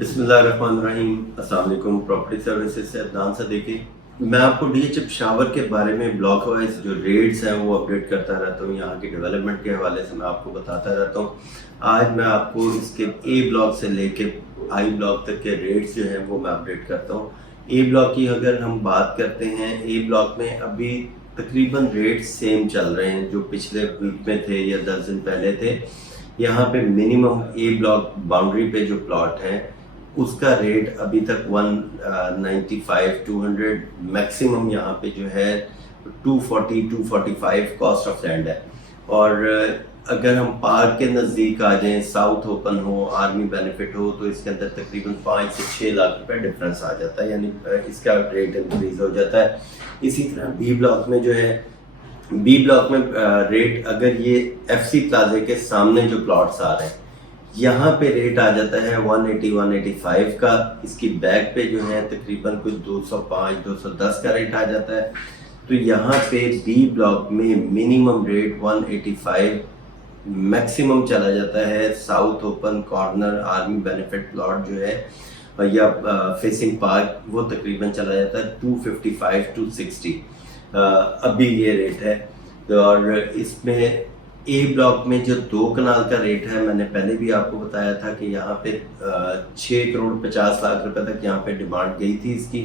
बिस्मिल्लाहिर्रहमानिर्रहीम। अस्सलाम वालेकुम। प्रॉपर्टी सर्विसेज से अदनान सदीकी। मैं आपको डीएचएफ शावर के बारे में ब्लॉक वाइज जो रेट्स हैं वो अपडेट करता रहता हूँ। यहाँ की डेवलपमेंट के हवाले से मैं आपको बताता रहता हूँ। आज मैं आपको इसके ए ब्लॉक से लेके आई ब्लॉक तक के रेट्स जो हैं वो मैं अपडेट करता हूँ। ए ब्लॉक की अगर हम बात करते हैं, ए ब्लॉक में अभी तकरीबन रेट सेम चल रहे हैं जो पिछले वीक में थे या 10 दिन पहले थे। यहाँ पे मिनिमम ए ब्लॉक बाउंड्री पे जो प्लॉट है उसका रेट अभी तक 195 200, मैक्सिमम यहाँ पे जो है 240 245 कॉस्ट ऑफ लैंड है। और अगर हम पार्क के नज़दीक आ जाएं, साउथ ओपन हो, आर्मी बेनिफिट हो, तो इसके अंदर तकरीबन 5 से 6 लाख रुपए डिफरेंस आ जाता है, यानी इसका रेट इंक्रीज हो जाता है। इसी तरह बी ब्लॉक में जो है, बी ब्लॉक में रेट अगर ये एफसी प्लाजे के सामने जो प्लॉट्स आ रहे हैं यहाँ पे रेट आ जाता है 180 185 का। इसकी बैक पे जो है तकरीबन कुछ 205 210 का रेट आ जाता है। तो यहाँ पे बी ब्लॉक में मिनिमम रेट 185, मैक्सिमम चला जाता है south open corner army benefit plot जो है या फेसिंग पार्क, वो तकरीबन चला जाता है 255 260 अभी ये रेट है। और इसमें ए ब्लॉक में जो 2 कनाल का रेट है, मैंने पहले भी आपको बताया था कि यहाँ पे 6 करोड़ 50 लाख रुपए तक यहाँ पे डिमांड गई थी इसकी,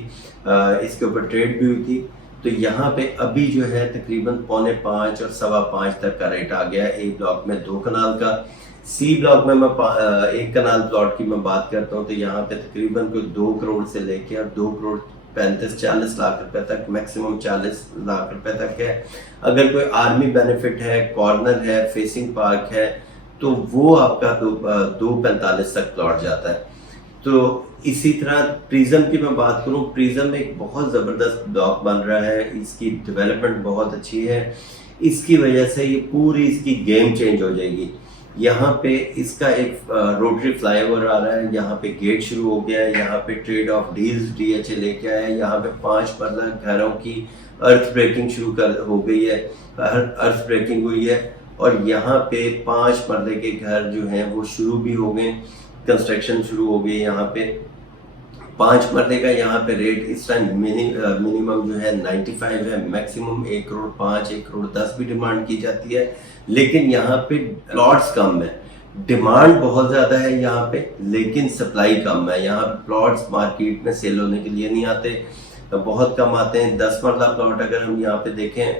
इसके ऊपर ट्रेड भी हुई थी। तो यहाँ पे अभी जो है तकरीबन 4.25 और 5.25 तक का रेट आ गया ए ब्लॉक में 2 कनाल का। सी ब्लॉक में मैं 1 कनाल प्लॉट की मैं बात करता हूँ तो यहाँ पे तकरीबन कोई 2 करोड़ से लेके और 2 करोड़ 35-40 लाख रुपए तक, मैक्सिमम 40 लाख रुपए तक है। अगर कोई आर्मी बेनिफिट है, कॉर्नर है, फेसिंग पार्क है, तो वो आपका 245 तक प्लॉट जाता है। तो इसी तरह प्रिज्म की मैं बात करूं, प्रिज्म एक बहुत ज़बरदस्त ब्लॉक बन रहा है, इसकी डेवलपमेंट बहुत अच्छी है। इसकी वजह से ये पूरी इसकी गेम चेंज हो जाएगी। यहाँ पे इसका एक रोटरी फ्लाईओवर आ रहा है, यहाँ पे गेट शुरू हो गया है, यहाँ पे ट्रेड ऑफ डील्स डीएचए लेके आया है, यहाँ पे 5 मरला घरों की अर्थ ब्रेकिंग हो गई है, अर्थ ब्रेकिंग हुई है। और यहाँ पे 5 मरले के घर जो हैं वो शुरू भी हो गए, कंस्ट्रक्शन शुरू हो गई। यहाँ पे 5 मरले का यहाँ पे रेट इस टाइम मिनिमम जो है 95 है, मैक्सिमम 1 करोड़ 5 1 करोड़ 10 भी डिमांड की जाती है। लेकिन यहाँ पे प्लॉट्स कम है, डिमांड बहुत ज़्यादा है यहाँ पे, लेकिन सप्लाई कम है। यहाँ प्लॉट्स मार्केट में सेल होने के लिए नहीं आते, बहुत कम आते हैं। 10 मरला प्लॉट अगर हम यहाँ पे देखें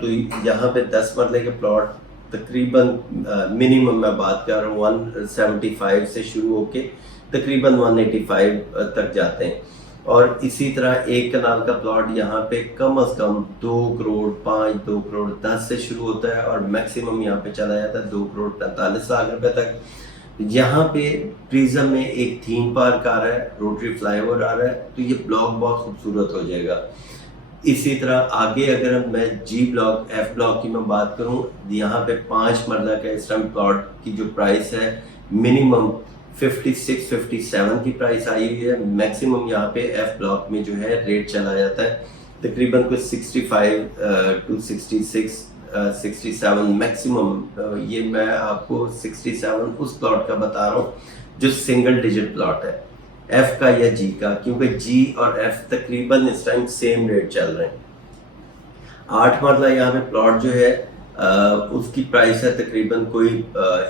तो यहाँ पे 10 मरले के प्लॉट तकरीबन मिनिमम मैं बात कर रहा हूँ 175 से शुरू होके तकरीबन 185 तक जाते हैं। और इसी तरह 1 कनाल का प्लॉट यहाँ पे कम से कम 2 करोड़ 5 2 करोड़ 10 से शुरू होता है और मैक्सिमम यहाँ पे चला जाता है 2 करोड़ 45 लाख रुपए तक। यहाँ पे प्रिज्म में एक थीम पार्क आ रहा है, रोटरी फ्लाईओवर आ रहा है, तो ये ब्लॉक बहुत खूबसूरत हो जाएगा। इसी तरह आगे अगर मैं जी ब्लॉक एफ ब्लॉक की मैं बात करूँ, यहाँ पे 5 मरला का इस टाइम प्लॉट की जो प्राइस है मिनिमम 56-57 की प्राइस आई हुई है। मैक्सिमम यहाँ पे एफ ब्लॉक में जो है रेट चला जाता है तकरीबन कुछ 65 टू 66 67 मैक्सिमम। ये मैं आपको 67 उस प्लॉट का बता रहा हूँ जो सिंगल डिजिट प्लॉट है एफ का या जी का, क्योंकि जी और एफ तकरीबन इस टाइम सेम रेट चल रहे हैं। 8 मरला यहाँ पे प्लॉट जो है उसकी प्राइस है तकरीबन कोई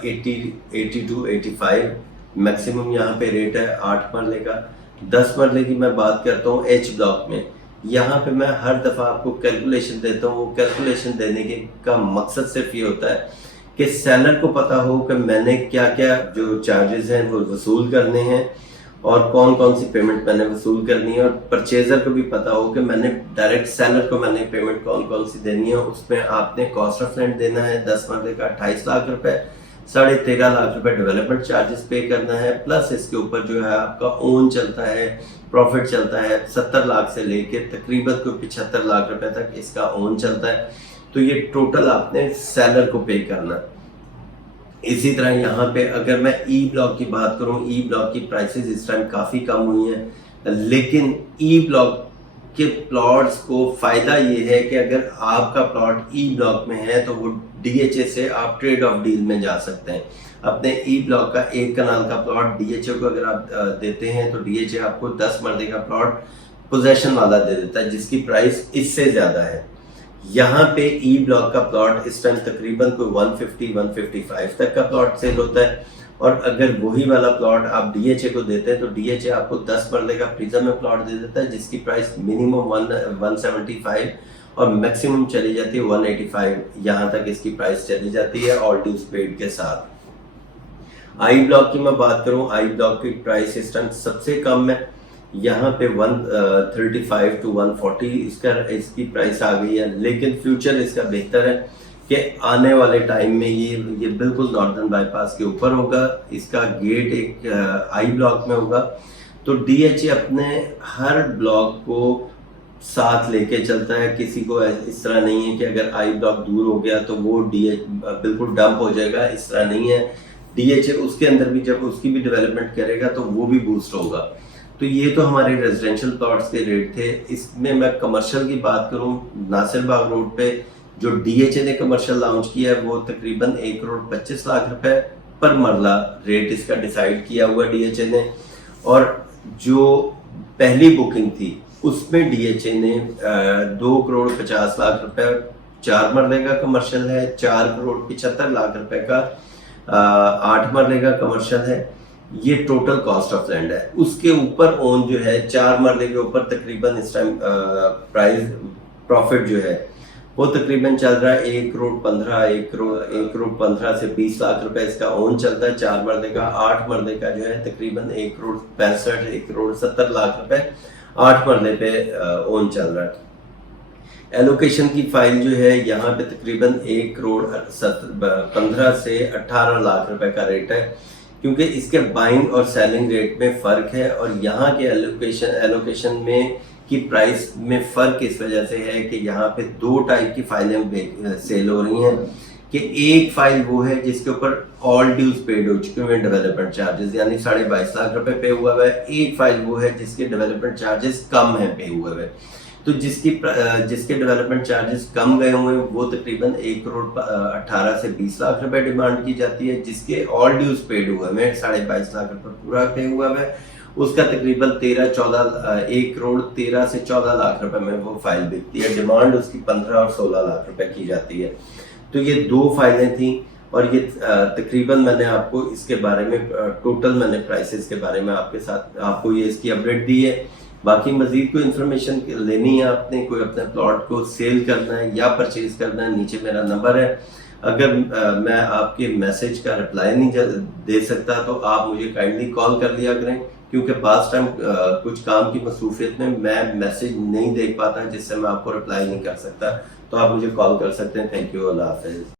80 टू 85, मैक्सिमम यहाँ पे रेट है 8 मरले का। 10 मरले की मैं बात करता हूँ एच ब्लॉक में, यहाँ पे मैं हर दफ़ा आपको कैलकुलेशन देता हूँ। वो कैलकुलेशन देने के का मकसद सिर्फ ये होता है कि सेलर को पता हो कि मैंने क्या क्या जो चार्जेस हैं वो वसूल करने हैं और कौन कौन सी पेमेंट मैंने वसूल करनी है, और परचेजर को भी पता हो कि मैंने डायरेक्ट सेलर को मैंने पेमेंट कौन कौन सी देनी है। उसमें आपने कॉस्ट ऑफ रेंट देना है 10 मरले का 28 लाख रुपए, 13.5 लाख रुपए डेवलपमेंट चार्जेस पे करना है, प्लस इसके ऊपर जो है आपका ओन चलता है, प्रॉफिट चलता है 70 लाख से लेके तकरीबन कोई 75 लाख रुपए तक इसका ओन चलता है। तो ये टोटल आपने सेलर को पे करना है। इसी तरह यहाँ पे अगर मैं ई ब्लॉक की बात करूँ, ई ब्लॉक की प्राइसेस इस टाइम काफ़ी कम हुई हैं, लेकिन ई ब्लॉक के प्लॉट्स को फ़ायदा ये है कि अगर आपका प्लॉट ई ब्लॉक में है तो वो डीएचए से आप ट्रेड ऑफ डील में जा सकते हैं। अपने ई ब्लॉक का 1 कनाल का प्लॉट डीएचए को अगर आप देते हैं तो डीएचए आपको 10 मरले का प्लॉट पोजेशन वाला दे देता है, जिसकी प्राइस इससे ज़्यादा है। यहाँ पे ई ब्लॉक का प्लॉट इस टाइम तकरीबन कोई 150-155 तक का प्लॉट सेल होता है, और अगर वही वाला प्लॉट आप डीएचए को देते हैं तो डीएचए आपको 10 मरले का प्रिज्म में प्लॉट दे देता है, जिसकी प्राइस मिनिमम 175 और मैक्सिमम चली जाती है 185, यहाँ तक इसकी प्राइस चली जाती है ऑल ड्यूज पेड के साथ। आई ब्लॉक की मैं बात करूँ, आई ब्लॉक की प्राइस इस टाइम सबसे कम है, यहाँ पे 135 to 140 इसकी प्राइस आ गई है, लेकिन फ्यूचर इसका बेहतर है कि आने वाले टाइम में ये बिल्कुल नॉर्दर्न बाईपास के ऊपर होगा। इसका गेट एक आई ब्लॉक में होगा, तो डीएचए अपने हर ब्लॉक को साथ लेके चलता है। किसी को इस तरह नहीं है कि अगर आई ब्लॉक दूर हो गया तो वो बिल्कुल डंप हो जाएगा, इस तरह नहीं है। डीएचए उसके अंदर भी जब उसकी भी डेवलपमेंट करेगा तो वो भी बूस्ट होगा। तो ये तो हमारे रेजिडेंशियल प्लॉट्स के रेट थे। इसमें मैं कमर्शियल की बात करूं, नासिर बाग रोड पे जो डीएचए ने कमर्शियल लॉन्च किया है वो तकरीबन 1,25,00,000 रुपए पर मरला रेट इसका डिसाइड किया हुआ डीएचए ने, और जो पहली बुकिंग थी उसमें डीएचए ने 2,50,00,000 रुपए 4 मरले का कमर्शियल है, 4,75,00,000 रुपए का 8 मरले का कमर्शियल है। ये टोटल कॉस्ट ऑफ लैंड है। उसके ऊपर ओन जो है 4 मरले के ऊपर तकरीबन इस टाइम प्राइस प्रॉफिट जो है वो तकरीबन चल रहा है 1,15,00,000 से 20 लाख रुपए इसका ओन चलता है 4 मरले का। 8 मरले का जो है तकरीबन 1,65,00,000 1,70,00,000 रुपए 8 मरले पे ओन चल रहा है। एलोकेशन की फाइल जो है यहाँ पे तकरीबन 1,15,00,000 से 18 लाख रुपए का रेट है, क्योंकि इसके बाइंग और सेलिंग रेट में फ़र्क है, और यहाँ के एलोकेशन में की प्राइस में फ़र्क इस वजह से है कि यहाँ पे 2 टाइप की फाइलें सेल हो रही हैं। कि एक फाइल वो है जिसके ऊपर ऑल ड्यूज पेड हो चुके हैं, डेवलपमेंट चार्जेस यानी 22.5 लाख रुपए पे हुआ है। एक फाइल वो है जिसके डेवलपमेंट चार्जेस कम है पे हुए हुए, तो जिसके डेवलपमेंट चार्जेस कम गए हुए हैं वो तकरीबन 1,18,00,000 से 20 लाख रुपए डिमांड की जाती है। जिसके ऑल ड्यूज पेड हुए हैं 22.5 लाख रुपए पूरा पे हुआ है, उसका तकरीबन 1,13,00,000 से 14 लाख रुपए में वो फाइल बिकती है। डिमांड उसकी 15 और 16 लाख रुपए की जाती है। तो ये 2 फाइलें थी, और ये तकरीबन मैंने आपको इसके बारे में टोटल मैंने प्राइसेस के बारे में आपको ये इसकी अपडेट दी है। बाकी मजीद कोई इन्फॉर्मेशन लेनी है आपने, कोई अपने प्लॉट को सेल करना है या परचेज करना है, नीचे मेरा नंबर है। अगर मैं आपके मैसेज का रिप्लाई नहीं दे सकता तो आप मुझे काइंडली कॉल कर लिया करें, क्योंकि पास टाइम कुछ काम की मसरूफियत में मैं मैसेज नहीं देख पाता जिससे मैं आपको रिप्लाई नहीं कर सकता, तो आप मुझे कॉल कर सकते हैं। थैंक यू, अल्लाह हाफिज़।